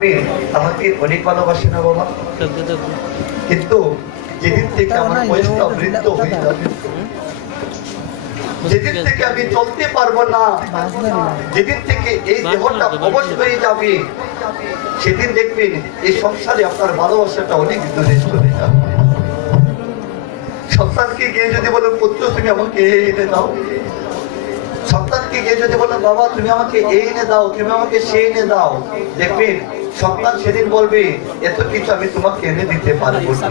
আমাকে অনেক ভালোবাসে না বাবা, কিন্তু যেদিন থেকে আমার বয়সটা বৃদ্ধ হয়ে যাবে, যেদিন থেকে আমি চলতে পারবো না, যেদিন থেকে এই দেহটা অবশ হয়ে যাবে, সেদিন দেখবেন এই সংসারে আপনার ভালোবাসাটা অনেক দূরে চলে যাবে। সন্তানকে গিয়ে যদি বলেন পুত্র তুমি আমাকে এই এনে দাও, সন্তানকে গিয়ে যদি বলেন বাবা তুমি আমাকে এই এনে দাও, তুমি আমাকে সে এনে দাও, দেখবেন সন্তান সেদিন বলবে এত কিছু আমি তোমাকে এনে দিতে পারবো না।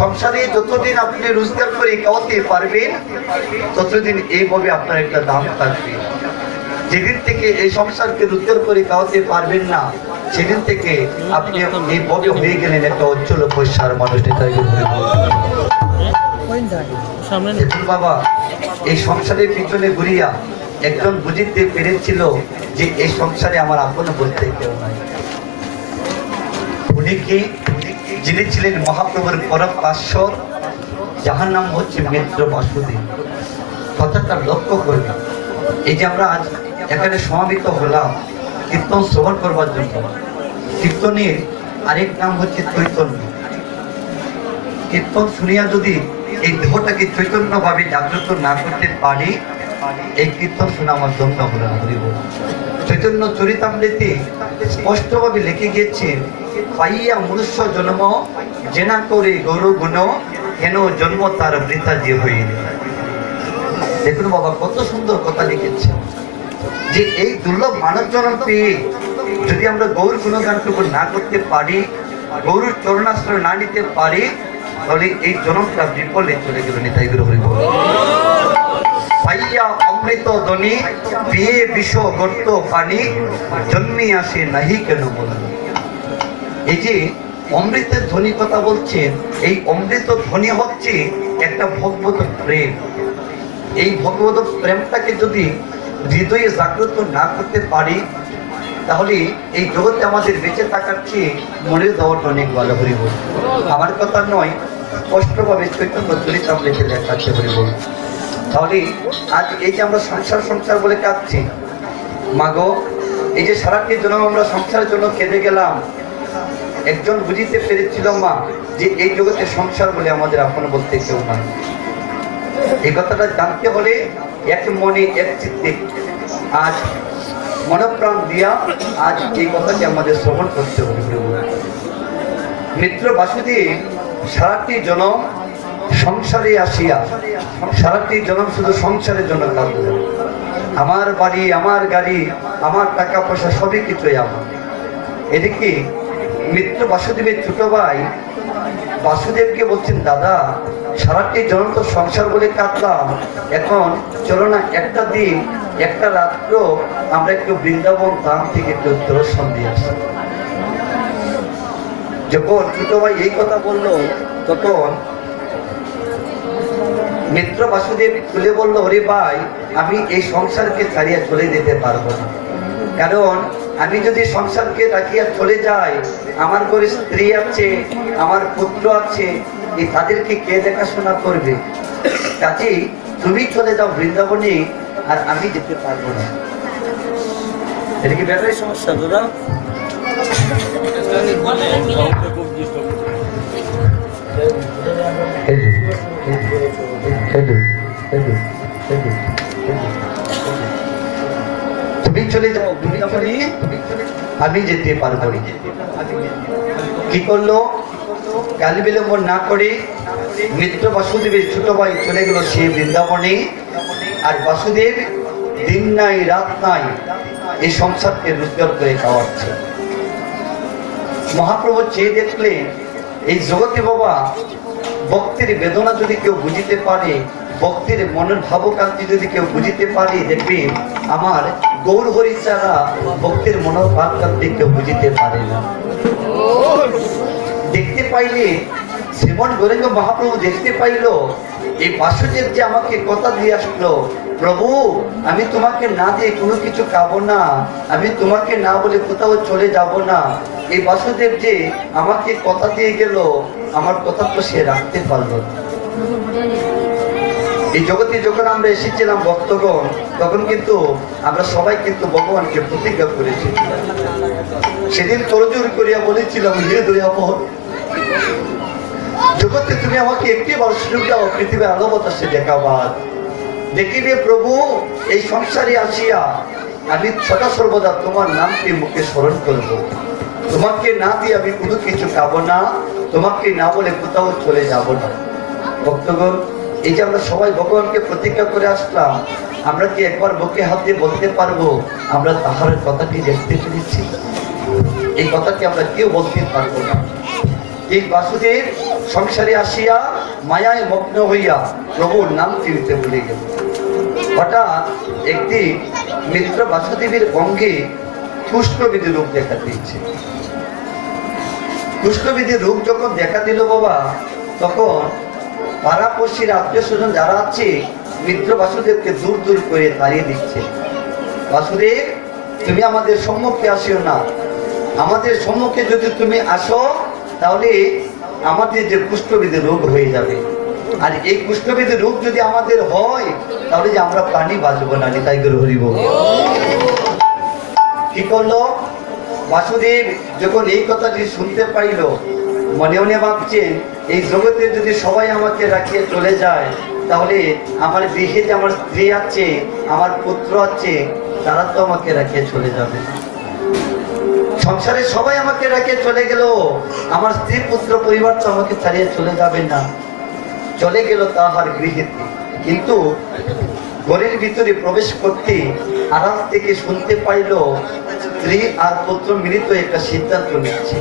সংসারে যতদিন আপনি রোজগার করে খাওয়াতে পারবেন ততদিন এইভাবে আপনার একটা দাম থাকবে। যেদিন থেকে এই সংসারকে রোজগার করে খাওয়াতে পারবেন না, সেদিন থেকে আপনি এইভাবে হয়ে গেলেন একটা অঞ্চল পয়সার মানুষ। দেখুন বাবা, এই সংসারের পিছনে ঘুরিয়া একজন বুঝিতে পেরেছিল যে এই সংসারে আমার আপন বলতে কেউ নাই। উনি কি? যিনি ছিলেন মহাপ্রভুর পরম পার্শ্বর, যাহার নাম হচ্ছে মিত্র বাসুদেব। কথাটা লক্ষ্য করবে, এই যে আমরা আজ এখানে সমাবেত হলাম কীর্তন শ্রবণ করবার জন্য, কীর্তনের আরেক নাম হচ্ছে চৈতন্য। কীর্তন শুনিয়া যদি এই দেহটাকে চৈতন্য ভাবে জাগ্রত না করতে পারি, এই কীর্তন শোনা আমার জন্য হলো না। চৈতন্য চরিতামৃতে স্পষ্টভাবে লিখে গিয়েছেন, পাইয়া মনুষ্য জন্ম জেনা করে গৌর গুণ, কেন জন্ম তার বৃথা যে হইল। দেখুন বাবা, কত সুন্দর কথা লিখেছে যে এই দুর্লভ মানব জন্ম পেয়ে যদি আমরা গৌর গুণগানটুকু না করতে পারি, গৌরুর চরণাশ্রয় না নিতে পারি, তাহলে এই জন্মটা বিফলে চলে গেল। নিতাই গুরু হরি বল। পাইয়া অমৃত ধ্বনি পেয়ে বিষ গর্ত পানি, জন্মে আসে নাহি কেন বল। এই যে অমৃতের ধ্বনি কথা বলছেন, এই অমৃত ধ্বনি হচ্ছে একটা ভগবত প্রেম। এই ভগবত প্রেমটাকে যদি হৃদয়ে জাগ্রত না করতে পারি, তাহলে এই জগতে আমাদের বেঁচে থাকার চেয়ে মরে যাওয়াটা অনেক ভালো। হরি বল। আমার কথা নয়, স্পষ্টভাবে চৈতন্য চরিতামৃতে লেখা আছে। হরি বল। তাহলে আজ এই যে আমরা সংসার সংসার বলে কাঁদছি, মাগো এই যে সারাটি জন্য আমরা সংসারের জন্য কেঁদে গেলাম, একজন বুঝিতে পেরেছিল মা যে এই জগতে সংসার বলে আমাদের আপন বলতে কেউ না। এই কথাটা জানতে হলে এক মনে এক চিত্তে আজ মনপ্রাণ দিয়া আজ এই কথাটি আমাদের শ্রবণ করতে হবে। মিত্র বাসুদেব সারাটি জনম সংসারে আসিয়া, সারাটি জনম শুধু সংসারের জন্য কাঁদলেন। আমার বাড়ি, আমার গাড়ি, আমার টাকা পয়সা সবই কিছুই আমার। এদিকে মিত্র বাসুদেবের ছোট ভাই বাসুদেবকে বলছেন, দাদা সারাটি জনম তো সংসার বলে কাঁদলাম, এখন চলো না একটা দিন একটা রাত্র আমরা একটু বৃন্দাবন ধাম থেকে একটু দর্শন দিয়ে আসি। যখন ছোট ভাই এই কথা বললো, তখন মিত্র বাসুদেব খুলে বলল, ওরে ভাই আমি এই সংসারকে ছাড়িয়া চলে যেতে পারবো না, কারণ আমি যদি সংসারকে রাখিয়া চলে যাই, আমার ঘরে স্ত্রী আছে, আমার পুত্র আছে, এই তাদেরকে কে দেখাশোনা করবে? কাজেই তুমি চলে যাও বৃন্দাবনে, আর আমি যেতে পারবো না। এটা কি ব্যাপারে সমস্যা দাদা? তুমি চলে যাও বৃন্দাবনে, আমি যেতে পারবো না। কি করলো? কাল বিলম্ব না করে মিত্র বাসুদেবের ছোট ভাই চলে গেল সে বৃন্দাবনে। আর বাসুদেব দিন নাই রাত নাই এই সংসারকে রোজগার করে খাওয়াচ্ছে। মহাপ্রভু চেয়ে দেখলেন এই জগতে বাবা ভক্তের বেদনা যদি কেউ বুঝিতে পারে, ভক্তের মনের ভাবকান্তি যদি কেউ বুঝিতে পারে, দেখবেন আমার গৌর হরি ছাড়া ভক্তের মনের ভাবকান্তি কেউ বুঝিতে পারে না। দেখতে পাইলে শ্রীমন গৌরাঙ্গ মহাপ্রভু দেখতে পাইল এই বাসুদেব যে আমাকে কথা দিয়ে আসলো, প্রভু আমি তোমাকে না দিয়ে কোনো কিছু খাবো না, আমি তোমাকে না বলে কোথাও চলে যাব না। এই বাসুদেব যে আমাকে কথা দিয়ে গেল, আমার কথা তো সে রাখতে পারলো না। এই জগতে যখন আমরা এসেছিলাম ভক্তগণ, তখন কিন্তু আমরা সবাই কিন্তু ভগবানকে প্রতিজ্ঞা করেছি। সেদিন তোরজোর করিয়া বলেছিলাম, হে দয়াময়, জগতে তুমি আমাকে একটি বার সুযোগ দাও পৃথিবীর আলো বাতাসে দেখাবার। দেখিবে প্রভু, এই সংসারে আসিয়া আমি সদা সর্বদা তোমার নামকে মুখে স্মরণ করব। তোমাকে না দিয়ে আমি কোনো কিছু খাবো না, তোমাকে না বলে কোথাও চলে যাব না। ভক্তগণ, এই যে আমরা সবাই ভগবানকে প্রতিজ্ঞা করে আসলাম, আমরা কি একবার বুকে হাত দিয়ে বলতে পারবো আমরা তাহার কথাটি দেখতে পেরেছি? এই কথাটি আমরা কেউ বলতে পারবো না। এই বাসুদেব সংসারে আসিয়া মায়ায় মগ্ন হইয়া প্রভুর নাম চিনতে ভুলে গেল। হঠাৎ একটি মিত্র বাসুদেবের অঙ্গে কুষ্ঠবিধি রূপ দেখা দিয়েছে। কুষ্ঠবিধি রূপ যখন দেখা দিল বাবা, তখন পাড়াপড়শির আত্মীয় স্বজন যারা আছে মিত্র বাসুদেবকে দূর দূর করে তাড়িয়ে দিচ্ছে। বাসুদেব, তুমি আমাদের সম্মুখে আসিও না, আমাদের সম্মুখে যদি তুমি আসো তাহলে আমাদের যে কুষ্ঠবিধি রোগ হয়ে যাবে, আর এই কুষ্ঠবিধি রোগ যদি আমাদের হয় তাহলে যে আমরা প্রাণী বাঁচবো না। নিতাই গৌর হরি বল। কি করলো বাসুদেব? যখন এই কথাটি শুনতে পাইল, মনে মনে ভাবছেন, এই জগতে যদি সবাই আমাকে রাখিয়ে চলে যায় তাহলে আমার গৃহে যে আমার স্ত্রী আছে, আমার পুত্র আছে, তারা তো আমাকে রাখিয়ে চলে যাবে। সংসারে সবাই আমাকে রাখিয়ে চলে গেল, আমার স্ত্রী পুত্র পরিবার তো আমাকে ছাড়িয়ে চলে যাবে না। চলে গেল তাহার গৃহেতে, কিন্তু ঘরের ভিতরে প্রবেশ করতে আড়াল থেকে শুনতে পাইল স্ত্রী আর পুত্র মিলিত একটা সিদ্ধান্ত নিচ্ছে।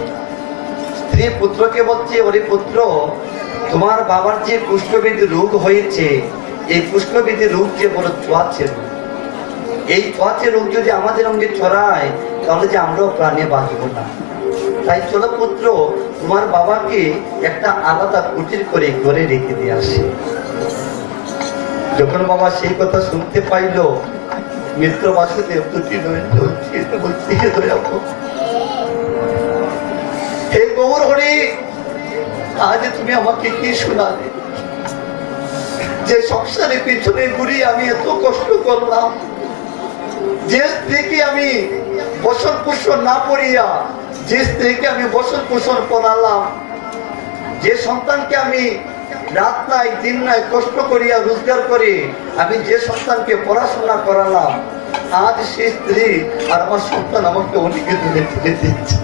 স্ত্রী পুত্রকে বলছে, ওরে পুত্র, তোমার বাবার যে কুষ্ঠবিধি রোগ হয়েছে, এই কুষ্ঠবিধি রোগ যে বড় ছোঁয়াচে রোগ, এই ছোঁয়াচে রোগ যদি আমাদের অঙ্গে ছড়ায় তাহলে যে আমরাও প্রাণে বাঁচবো না। তাই চলো পুত্র, তোমার বাবাকে একটা আলাদা কুটির করে ঘরে রেখে দিয়ে আসে। যখন বাবা সেই কথা শুনতে পাইল, মিত্র বাসুদেব দুটি বলছে, হে গৌর হরি, আজ তুমি আমাকে কি শোনালে? যে সংসারে পিছনে ঘুরি আমি এত কষ্ট করলাম, যে স্ত্রীকে আমি বসন পোষণ না করিয়া যে স্ত্রীকে আমি বসন পোষণ করালাম, যে সন্তানকে আমি রাত নাই দিন নাই কষ্ট করিয়া রোজগার করে আমি যে সন্তানকে পড়াশোনা করালাম, আজ সেই স্ত্রী আর আমার সন্তান আমাকে অনেকে দূরে ঠেলে দিচ্ছে।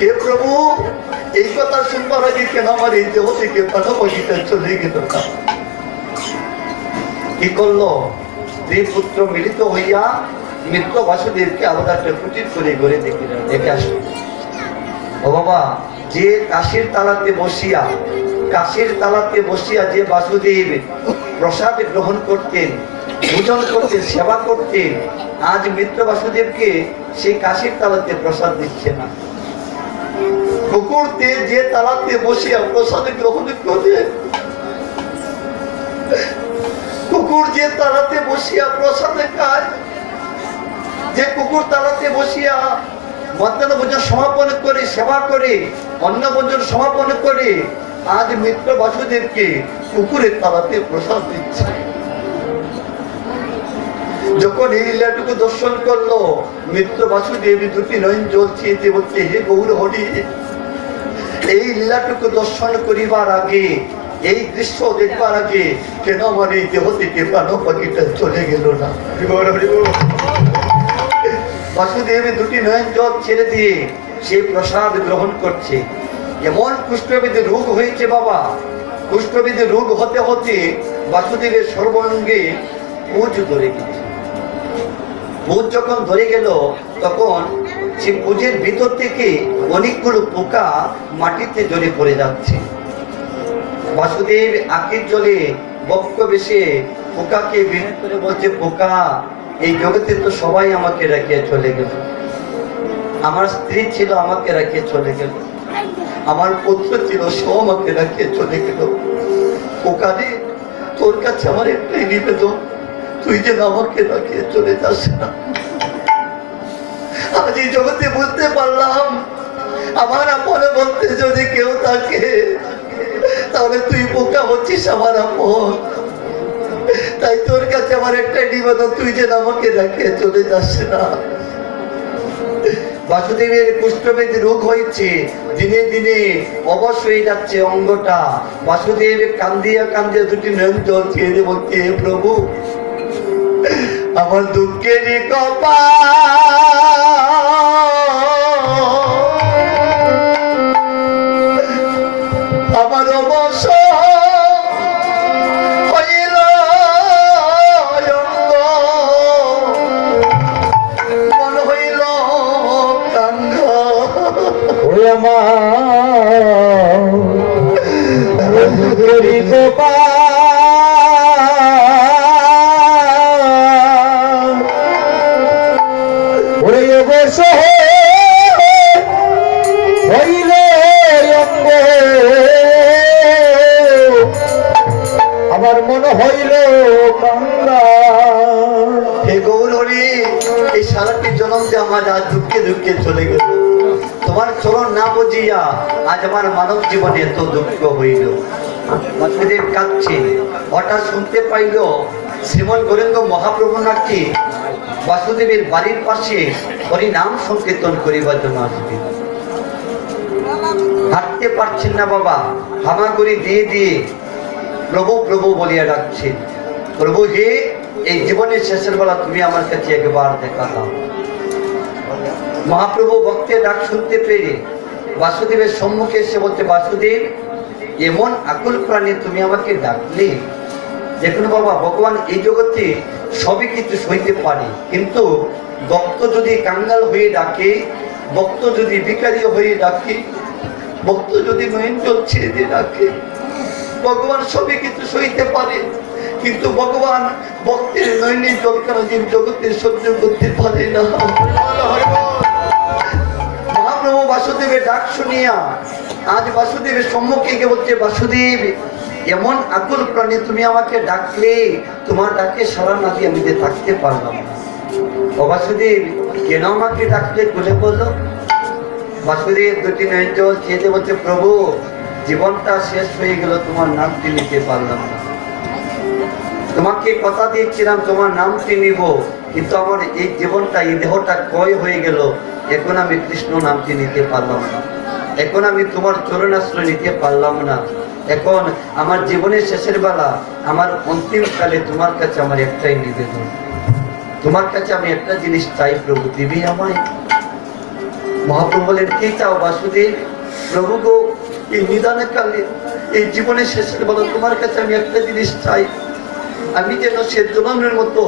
হে প্রভু, এই কথা শুনবার আগে কেন আমার এই দেহ থেকে প্রাণবাগিটা চলে গেল না? কি করলো? স্ত্রী পুত্র মিলিত হইয়া মিত্র বাসুদেবকে আলাদা একটা কুটির করে ঘরে দেখে আসলো। ও বাবা, যে কাশির তালাতে বসিয়া যে বাসুদেব প্রসাদ গ্রহণ করতেন, ভোজন করতেন, সেবা করতেন, আজ মিত্র বাসুদেবকে সেই কাশির তালাতে প্রসাদ দিচ্ছে না। কুকুরতে যে তালাতে বসিয়া প্রসাদ গ্রহণ করে, কুকুর যে তালাতে বসিয়া প্রসাদে খায়, যে কুকুর তালাতে বসিয়া মধ্যাহ্ন ভোজন সমাপন করে, সেবা করে, অন্ন ভোজন সমাপন করে, আজ মিত্র বাসুদেবকে কুকুরের তালাতে প্রসাদ দিচ্ছে। যখন এই লীলাটুকু দর্শন করলো, মিত্র বাসুদেব দুটি নয়ন জ্বলছে, বলছে, হে গৌর হরি, এই লীলাটুকু দর্শন করিবার আগে, এই দৃশ্য দেখবার আগে কেন আমার এই দেহ থেকে প্রাণ পাখিটা চলে গেল না? বাসুদেব দুটি নয়ন জল ছেড়ে দিয়ে সেই প্রসাদ গ্রহণ করছে। এমন কুষ্ঠবিধি রোগ হয়েছে বাবা, কুষ্ঠবিধি রোগ হতে হতে বাসুদেবের সর্বাঙ্গে পুজ ধরে গেছে। পুজ যখন ধরে গেল, তখন সে পুজের ভিতর থেকে অনেকগুলো পোকা মাটিতে জড়ে পড়ে যাচ্ছে। বাসুদেব আখির জলে বক্ষ বেশে পোকাকে বিনয় করে বলছে, পোকা, এই জগতে তো সবাই আমাকে রাখিয়ে চলে গেল, আমার স্ত্রী ছিল আমাকে রাখিয়ে চলে গেল, আমার পুত্র ছিল সব আমাকে রাখিয়ে চলে গেল। পোকা রে, তোর কাছে আমার একটাই নিবেদন, তুই যেন আমাকে রাখিয়ে চলে যাস না। আজ এই জগতে বুঝতে পারলাম, আমার আপনে বলতে যদি কেউ থাকে, তাহলে তুই বোকা হচ্ছিস আমার আপন। তাই তোর কাছে আমার একটাই নিবেদন, তুই যেন আমাকে রেখে চলে যাস না। বাসুদেবের কুষ্ঠবেদী রোগ হয়েছে, দিনে দিনে অবশ হয়ে যাচ্ছে অঙ্গটা। বাসুদেব কান্দিয়া কান্দিয়া দুটি নয়ন জল ছেড়ে বলছে, হে প্রভু, আমার দুঃখের কপাল, আমার অবসর হইল অঙ্গ, মন হইল কাঙ্গ। ও আমার দুঃখের কপাল, ওরে অবসর হইল অঙ্গ, আমার মন হইল কাঙ্গা। হে গৌর হরি, এই সারাটি জনম যে আমার আজ দুঃখে দুঃখে চলে গেল, তোমার চরণ না বুঝিয়া আজ আমার মানব জীবনে এত দুঃখ হইল। বাসুদেব কাঁদছে, হঠাৎ শুনতে পাইল শ্রীমন গোবিন্দ মহাপ্রভু নাকি বাসুদেবের বাড়ির পাশে হরিনাম সংকীর্তন করিবার জন্য আসবে। হাঁটতে পারছেন না বাবা, হামাগুড়ি দিয়ে দিয়ে প্রভু প্রভু বলিয়া ডাকছেন। প্রভু হে, এই জীবনের শেষের বেলা তুমি আমার কাছে একবার দেখা দাও। মহাপ্রভু ভক্তের ডাক শুনতে পেরে বাসুদেবের সম্মুখে এসে বলতে, বাসুদেব, এমন আকুল প্রাণী তুমি আমাকে ডাকলে। দেখুন বাবা, ভগবান এই জগতে সবই কিছু সইতে পারে, কিন্তু ভক্ত যদি কাঙ্গাল হয়ে ডাকে, ভক্ত যদি ভিখারি হয়ে ডাকে, ভক্ত যদি নয়ন জল ছেড়ে দিয়ে ডাকে, ভগবান সবই কিছু সইতে পারে, কিন্তু ভগবান ভক্তের নয়নের জল কেন জীব জগতে সহ্য করতে পারে না। মহাপ্রভু বাসুদেবের ডাক শুনিয়া আজ বাসুদেবের সম্মুখে গিয়ে বলছে, বাসুদেব, এমন আকুল প্রাণী তুমি আমাকে ডাকলে, তোমার ডাকে সারা না দিয়ে আমি যে থাকতে পারলাম না। ও বাসুদেব, কেন আমাকে ডাকলে খুলে বললো। বাসুদেব দুটি নয়ন জল চেয়ে বলছে, প্রভু, জীবনটা শেষ হয়ে গেল, তোমার নামটি নিতে পারলাম না। তোমাকে কথা দিয়েছিলাম তোমার নামটি নিব, কিন্তু আমার এই জীবনটা, এই দেহটা ক্ষয় হয়ে গেল, এখন আমি কৃষ্ণ নামটি নিতে পারলাম না, এখন আমি তোমার চরণাশ্রয় নিতে পারলাম না। এখন আমার জীবনের শেষের বেলা, আমার অন্তিম কালে তোমার কাছে আমার একটাই নিবেদন, তোমার কাছে আমি একটা জিনিস চাই, প্রভু দিবি আমায়। মহাপ্রভু বলেন, কি চাও বাসুদেব? প্রভু গো, এই নিদানের কালে, এই জীবনের শেষের বেলা তোমার কাছে আমি একটা জিনিস চাই, আমি যেন সে জনমের মতো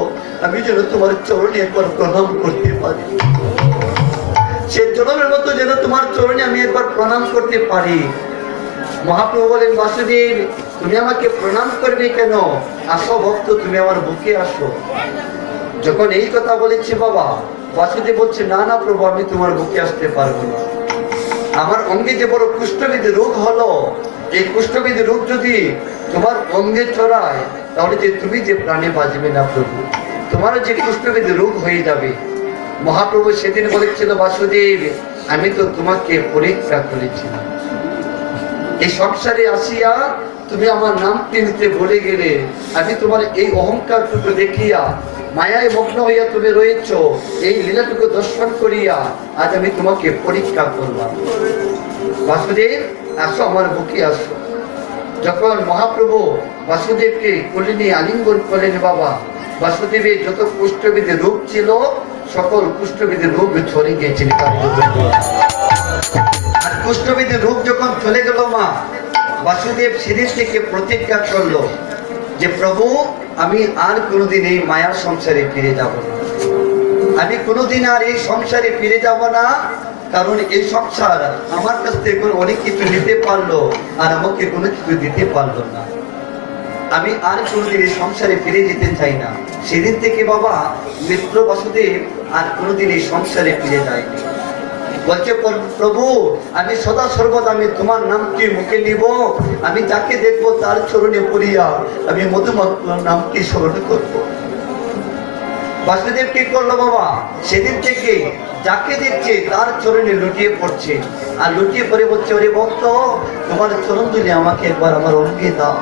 আমি যেন তোমার চরণে একবার প্রণাম করতে পারি, সে জনমের মতো যেন তোমার চরণে আমি একবার প্রণাম করতে পারি। মহাপ্রভু বলেন, বাসুদেব, তুমি আমাকে প্রণাম করবে কেন? আসো ভক্ত, তুমি আমার বুকে আসো। যখন এই কথা বলেছে বাবা, বাসুদেব বলছে, না না প্রভু, আমি তোমার বুকে আসতে পারবো না। আমার অঙ্গে যে বড় কুষ্ঠবেদী রোগ হলো, এই কুষ্ঠবেদী রোগ যদি তোমার অঙ্গে চড়ায়, তাহলে যে তুমি যে প্রাণে বাঁচবে না প্রভু, তোমার যে কুষ্ঠবেদী রোগ হয়ে যাবে। মহাপ্রভু সেদিন বলেছিল, বাসুদেব, আমি তো তোমাকে পরীক্ষা করেছিলাম, এই সংসারে আসিয়া তুমি আমার নামটি নিতে ভুলে গেলে, আমি তোমার এই অহংকারটুকু দেখিয়া মায়ায় মগ্ন হইয়া তুমি রয়েছ, এই লীলাটুকু দর্শন করিয়া আজ আমি তোমাকে পরীক্ষা করলাম। বাসুদেব, আসো আমার বুকে আসো। যখন মহাপ্রভু বাসুদেবকে কোলে নিয়ে আলিঙ্গন করলেন বাবা, বাসুদেবের যত কুষ্ঠবেদী রোগ ছিল, সকল কুষ্ঠবেদী রোগ ছড়ে গিয়েছিল। আর কুষ্ঠবেদী রোগ যখন চলে গেল মা, বাসুদেব সেদিন থেকে প্রতিজ্ঞা করলো যে, প্রভু, আমি আর কোনোদিন এই মায়ার সংসারে ফিরে যাব না, আমি কোনোদিন আর এই সংসারে ফিরে যাব না, কারণ এই সংসার আমার কাছ থেকে অনেক কিছু নিতে পারলো আর আমাকে কোনো কিছু দিতে পারলো না। আমি আর কোনোদিন এই সংসারে ফিরে যেতে চাই না। সেদিন থেকে বাবা মিত্র বাসুদেব আর কোনোদিন এই সংসারে ফিরে যায়নি। বলছে, প্রভু, আমি সদা সর্বদা আমি তোমার নামটি মুখে নিব, আমি যাকে দেখবো তার চরণে পড়িয়া আমি মধুমাত্র নামটি স্মরণ করব। বাসুদেব কি করলো বাবা, সেদিন থেকে যাকে দিচ্ছে তার চরণে লুটিয়ে পড়ছে, আর লুটিয়ে পড়ে বলছে, ওরে ভক্ত, তোমার চরণ ধুলি আমাকে একবার আমার অঙ্গে দাও।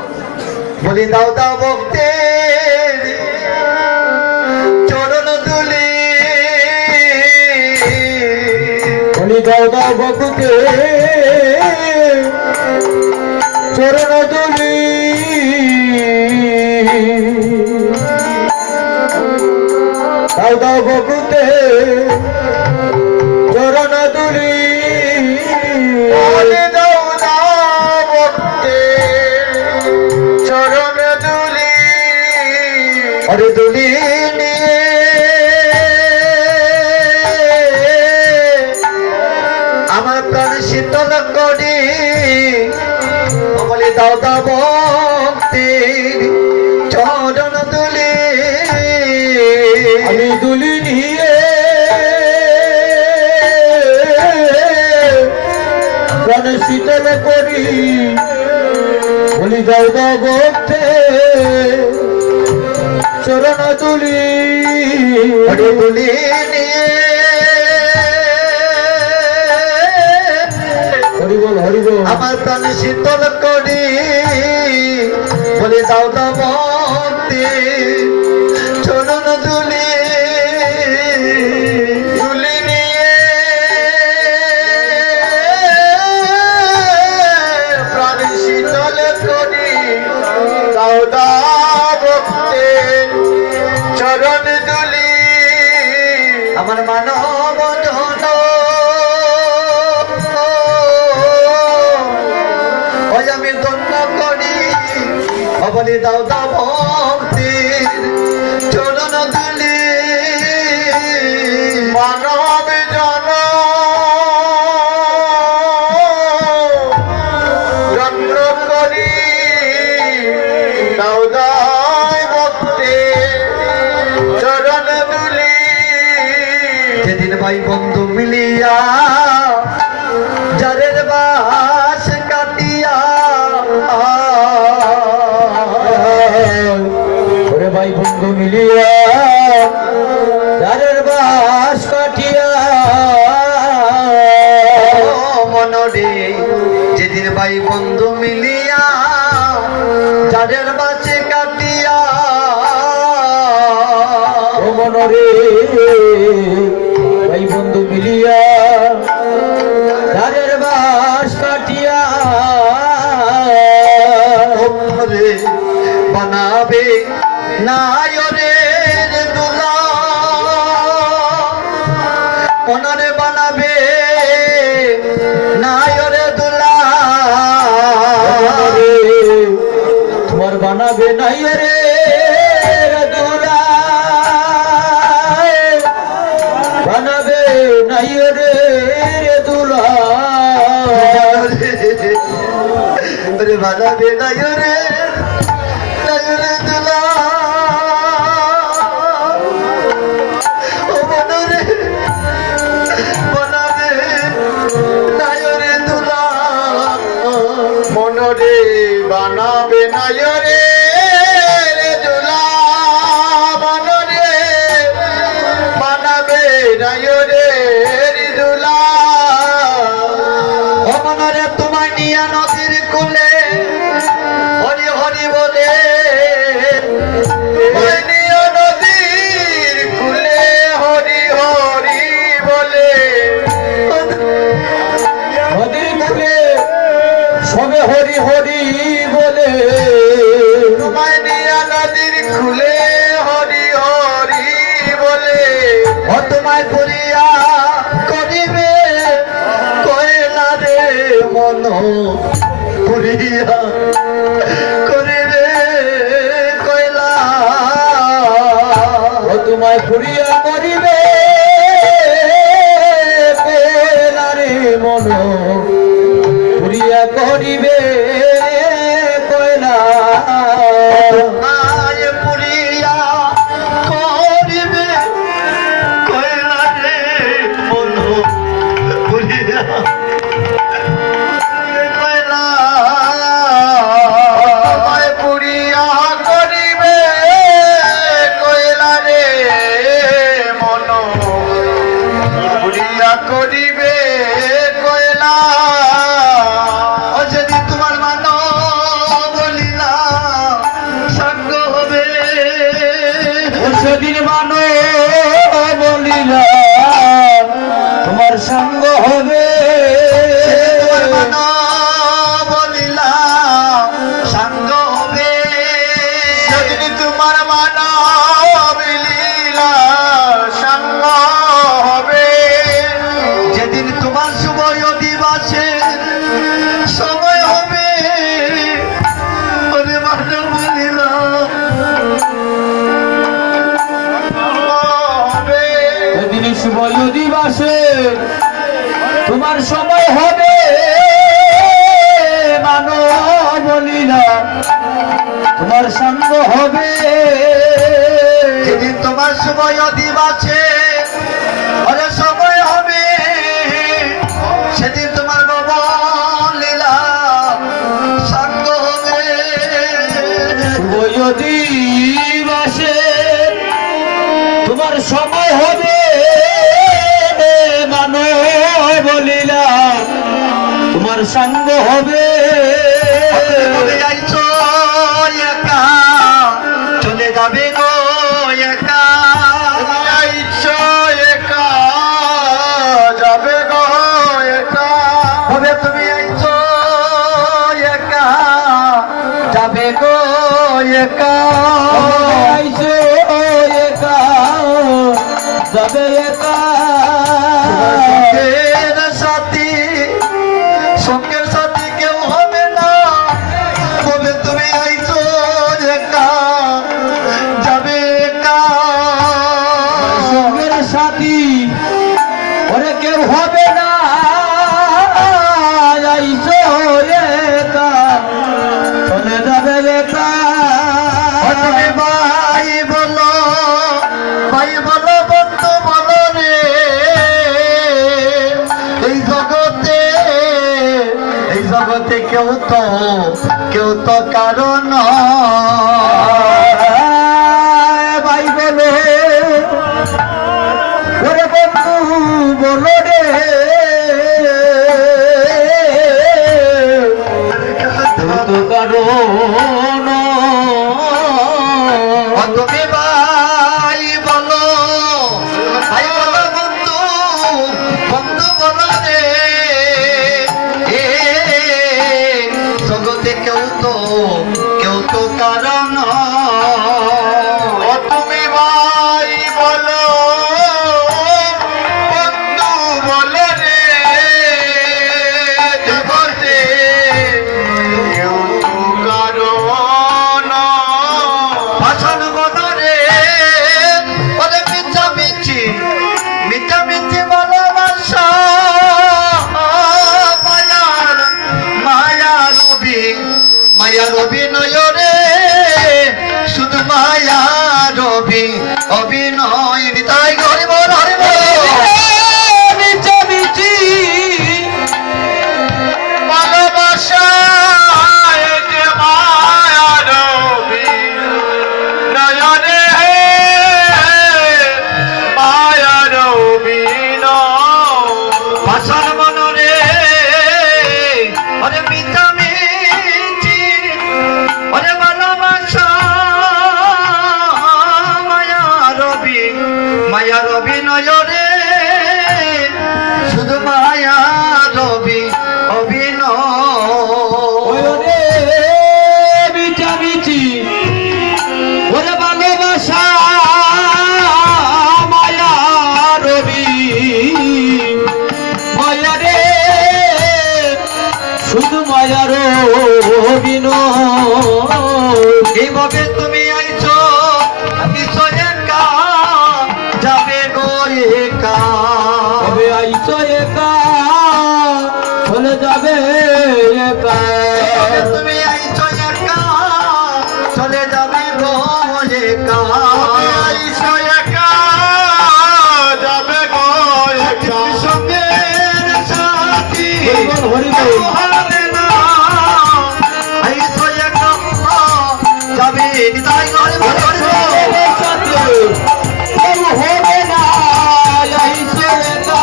বলি, দাও দাও ভক্তের চরণ ধুলি, বলি দাও দাও বকুতে চরণ ধুলি, দাও দাও বকুতে চরণ ধুলি, বলি দাও দাও ভক্তের চরণ ধুলি। আরে ধুলি নিয়ে আমার প্রাণ শীতল করি, বলে দাও দাও ভক্তির চরণ ধুলি। আমি দুলি নিয়ে প্রাণ শীতল করি, বলি দাও দাও ভক্তে চরণ তুলি। আরে ধুলি নিয়ে হরিবল হরিবল আমার প্রাণ শীতল করি, বলে দাও দাও ভক্তির চরণ ধুলি। ধুলি নিয়ে প্রাণ শীতল করি, দাও দাও ভক্তের চরণ ধুলি। আমার মানব জন ওই আমি ধন্য করি, বলি দাও দাও ভক্তির চরণ ধুলি। মানব জন ধন্য করি, দাও দাও ভক্তির চরণ ধুলি। যেদিন ভাই বন্ধু মিলিয়া যারের বাস কাটিয়া, ওরে ভাই বন্ধু মিলিয়া যারের বাস কাটিয়া, মনরে যেদিন ভাই বন্ধু মিলিয়া যাদের বাসে কাটিয়া, ও মনরে ভাই বন্ধু মিলিয়া যারের বাস কাটিয়া, মনরে বানাবে নায়রের দুলা, মনরে বানাবে নায়রের দুলা। তোমার বানাবে নাই রে দুলা, বানাবে নাই রে দুলা, রে বানাবে নায়রের দুলা। ও মনরে বানাবে নায়রের দুলা, মনরে বানাবে নায়রের দুলা, মনরে বানাবে নায়রের দুলা। ও মনরে তোমায় নিয়া নদীর কুলে হরি হরি বলে, তোমায় নিয়া নদীর কুলে হরি হরি বলে। নদীর কুলে সবে হরি হরি বলে, তোমায় নিয়া নদীর খুলে হরি হরি বলে। ও তোমায় করিয়া করিবে কয়লা রে মন, করিয়া করিবে কয়লা। ও তোমায় ফুরিয়া করিবে কয়লারে মন, ফুরিয়া করিবে কয়লা। তোমায় পুরিয়া করিবে কয়লা রে মন, পুরিয়া কয়লা। তোমায় পুরিয়া করিবে কয়লা রে মন, শুভ দিবসে তোমার সময় হবে মানব লীলা তোমার সঙ্গ হবে যেদিন তোমার সময় দিবাছে ওরে সময় হবে সেদিন তোমার নবন লীলা সঙ্গ হবে শুভ দিবসে তোমার সময় হবে মানব লীলা তোমার সঙ্গ হবে তুমি যাইছো একা চলে যাবে গো একা যাইছো একা যাবে গো একা হবে তুমি আইছো একা যাবে গো একা যাইছো একা যাবে একা সঙ্গের সাথী সঙ্গের সাথী কেউ হবে না হবে তুমি আইছো একা যাবে একা সঙ্গের সাথী ওরে কেউ হবে না যাইছো একা চলে যাবে একা তুমি ভাই বলো বন্ধু বলো রে এই জগতে কেউ তো কারণ ভাই বলে ওরে বন্ধু বলো রে তো কারণ তুমি ভাই বলো বন্ধু বলো রে এ জগতে কেউ তো কারণ তুমি ভাই বলো বন্ধু বলো রে জগতে কেউ তো কারণ ভাষণ বলো রে বলে মিথ্যামিথি ভালোবাসা মায়ার অভিনয় রে শুধু মায়ার অভিনয় তাই গরিব মিছামিছি ভালোবাসা যে মায়ার অভিনয় রে মায়ার অভিনয় ভাষণ মনরে ওরে মিথ্যামিথি ওরে ভালোবাসা মায়ার অভিনয় রে শুধু মায়ার অভিনয় ওরে মিছামিছি ওরে ভালোবাসা মায়া রবি মায়া রে শুধু মায়ার অভিনয় এইভাবে তুমি আইছো আইছো একা যাবে গো একা তবে আইছো একা চলে যাবে একা তুমি আইছো একা চলে যাবে গো একা আইছো একা যাবে গো একা সঙ্গের সাথী হরি বল, হরি বল। হবে না আইছো একা যাবে তাই ঘরে ঘরে হবে না আইছো একা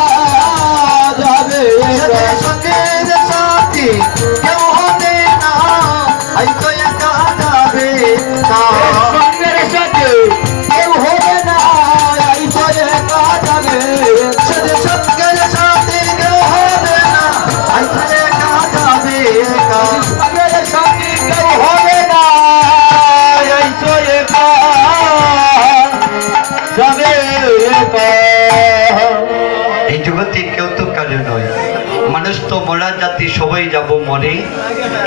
যাবে একা সঙ্গের সাথী কেউ হবে না আইছো একা যাবে সঙ্গের সাথে কেউ হবে না আইছো একা যাবে সঙ্গের সাথী কেউ হবে না আইছো একা যাবে সঙ্গের সাথে কেউ হবে না আইছো একা যাবে একা এই জগতে কেউ তো কারো নয় মানুষ তো মরা জাতি সবাই যাব মরে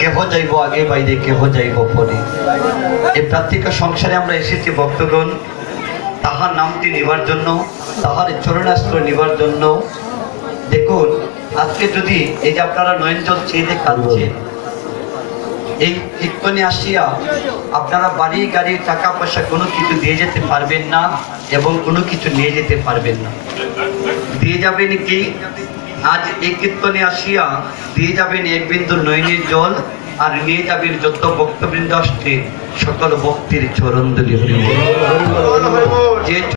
কেহ যাইব আগে বাইরে কেহ যাইব পরে এই প্রাত্যিক সংসারে আমরা এসেছি ভক্তগণ তাহার নামটি নেবার জন্য, তাহার চরণাশ্রয় নেবার জন্য। দেখুন আজকে যদি এই যে আপনারা নয়ন জল চেয়ে দেখাচ্ছে, এই কীর্তনে আসিয়া আপনারা বাড়ি গাড়ি টাকা পয়সা কোনো কিছু দিয়ে যেতে পারবেন না এবং কোনো কিছু নিয়ে যেতে পারবেন না। দিয়ে যাবেন কি? আজ এই কীর্তনে আসিয়া দিয়ে যাবেন এক বিন্দু নয়নের জল, আর নিয়ে যাবেন যত ভক্তবৃন্দ আসছে সকল ভক্তির চরণ ধরি। যে